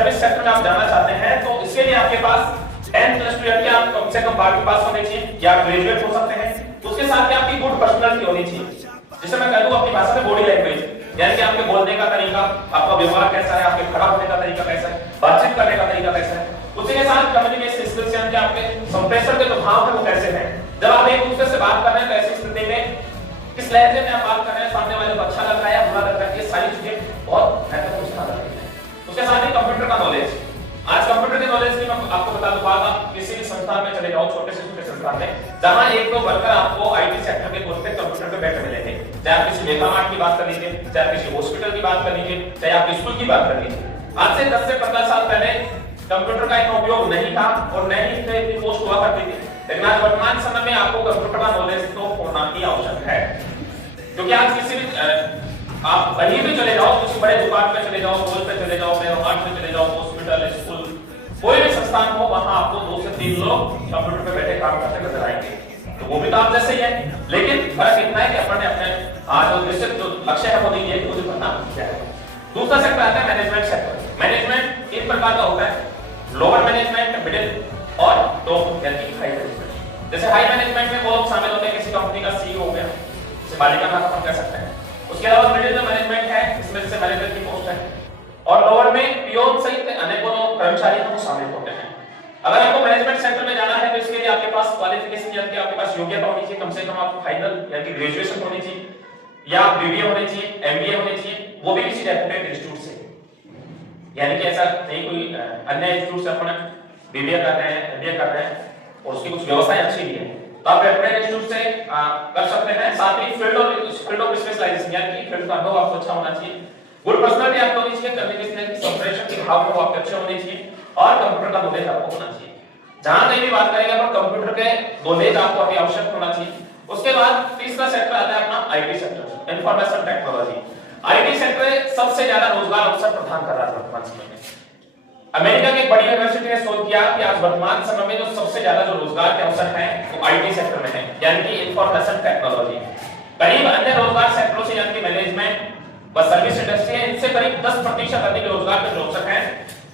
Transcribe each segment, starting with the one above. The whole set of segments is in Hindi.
सर्विस सेक्टर में आप जाना चाहते हैं तो इसके लिए आपके पास 10+2 यानी कि आप कम से कम 12वीं पास होने चाहिए या ग्रेजुएट हो सकते हैं। उसके साथ में आपकी गुड पर्सनालिटी होनी चाहिए, जिसे मैं कह दूं अपनी भाषा में बॉडी लैंग्वेज, यानी कि आपके बोलने का तरीका, आपका व्यवहार कैसा है, आपके खड़ा होने का तरीका कैसा है, बातचीत करने का तरीका कैसा है। उसी के साथ कम्युनिकेशन स्किल्स यानी कि आपके संप्रेषण के जो भाव है वो कैसे हैं। जब आप एक दूसरे से बात कर रहे हैं तो ऐसी स्थिति में किस लहजे में आप बात कर रहे हैं, सामने वाले को अच्छा लग रहा है या बुरा लग रहा है, ये सारी चीजें बहुत महत्वपूर्ण स्थान रखती हैं। उसके साथ ही कंप्यूटर का नॉलेज, आज कंप्यूटर के नॉलेज की मैं आपको बता दूं, बात आप किसी भी संस्थान में चले जाओ, छोटे से छोटे संस्थान में, जहां एक दो वर्कर आपको आईटी सेक्टर के कोर्स पे कंप्यूटर पे बैठे मिलेंगे। चाहे आप किसी मेगा मार्ट की बात कर लीजिए, चाहे आप किसी हॉस्पिटल की बात कर लीजिए, चाहे आप स्कूल की बात कर लीजिए। आज से 10 से 15 साल पहले कंप्यूटर का इतना उपयोग नहीं था और न ही इतनी पोस्ट हुआ करती थी, लेकिन आज वर्तमान समय में आपको कंप्यूटर का नॉलेज तो होना ही आवश्यक है। क्योंकि आज किसी भी आप कहीं भी चले जाओ, किसी बड़े दुकान पे चले जाओ, मॉल पे चले जाओ, मेगा मार्ट में चले जाओ, हॉस्पिटल, स्कूल, कोई भी संस्थान हो, वहां आपको 2 से 3 लोग कंप्यूटर पे बैठे काम करते नजर आएंगे। तो वो भी तो आप जैसे ही है, लेकिन फर्क इतना है कि अपन ने अपने आज उद्देश्य जो लक्ष्य है वो नहीं है, मुझे करना क्या है। दूसरा सेक्टर आता है मैनेजमेंट सेक्टर। मैनेजमेंट 3 प्रकार का होता है, लोअर मैनेजमेंट, मिडिल और टॉप यानी कि हाई मैनेजमेंट। जैसे हाई मैनेजमेंट में वो लोग शामिल होते हैं, किसी कंपनी का सीईओ हो गया, जैसे मालिक का नाम कह सकते हैं। उसके अलावा मिडिल में मैनेजमेंट है, इसमें जैसे मैनेजर की पोस्ट है, और लोअर में पियोन सहित अनेकों कर्मचारी हैं वो शामिल होते हैं। अगर आपको मैनेजमेंट सेक्टर में जाना है तो इसके लिए आपके पास क्वालिफिकेशन यानी कि आपके पास योग्यता होनी चाहिए, कम से कम आप फाइनल यानी कि ग्रेजुएशन होनी चाहिए, या बीबीए होनी चाहिए, एमबीए होनी चाहिए, वो भी किसी रेप्यूटेड इंस्टीट्यूट से। यानी कि ऐसा नहीं कोई अन्य इंस्टीट्यूट से अपन बीबीए कर रहे हैं, एमबीए कर रहे हैं और उसकी कुछ व्यवस्थाएं अच्छी नहीं है, तो आप रेप्यूटेड इंस्टीट्यूट से कर सकते हैं। साथ ही फील्ड ऑफ स्पेशलाइजेशन यानी कि फील्ड का अनुभव आपको अच्छा होना चाहिए, गुड पर्सनालिटी आपको होनी चाहिए, कम्युनिकेशन की संप्रेषण के भाव को आपके अच्छे होने चाहिए, और कंप्यूटर का नॉलेज आपको होना चाहिए। जहां कहीं भी बात करेंगे अपन कंप्यूटर के नॉलेज आपको अभी आवश्यक होना चाहिए। उसके बाद तीसरा सेक्टर आता है अपना IT sector, information technology. IT sector सबसे ज्यादा रोजगार अवसर प्रदान कर रहा है वर्तमान समय में। अमेरिका की एक बड़ी यूनिवर्सिटी ने शोध किया कि आज वर्तमान समय में जो सबसे ज्यादा जो रोजगार के अवसर हैं वो आईटी सेक्टर में है, यानी कि इंफॉर्मेशन टेक्नोलॉजी। करीब अन्य रोजगार सेक्टरों से यानी कि मैनेजमेंट व सर्विस इंडस्ट्री है, इनसे करीब 10% अधिक रोजगार के जो अवसर हैं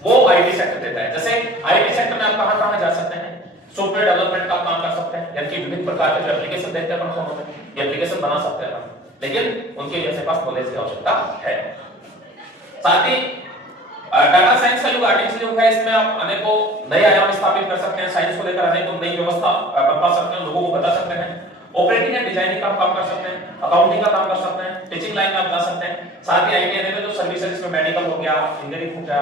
वो आईटी सेक्टर देता है। जैसे आईटी सेक्टर में आप कहां-कहां जा सकते हैं, सॉफ्टवेयर डेवलपमेंट का काम कर सकते हैं, यानी कि विभिन्न प्रकार के जो एप्लीकेशन देते हैं अपन फोन में, ये एप्लीकेशन बना सकते हैं अपन, लेकिन उनके लिए अपने पास नॉलेज की आवश्यकता है। साथ ही डाटा साइंस का युग, आर्टिफिशियल युग है, इसमें आप अनेकों नए आयाम स्थापित कर सकते हैं, साइंस को लेकर अनेकों नई व्यवस्था बता सकते हैं, लोगों को बता सकते हैं, ऑपरेटिंग एंड डिजाइनिंग का काम कर सकते हैं, अकाउंटिंग का काम कर सकते हैं, टीचिंग लाइन में आप जा सकते हैं। साथ ही आईटी में जो सर्विसेज में मेडिकल हो गया, इंजीनियरिंग हो गया,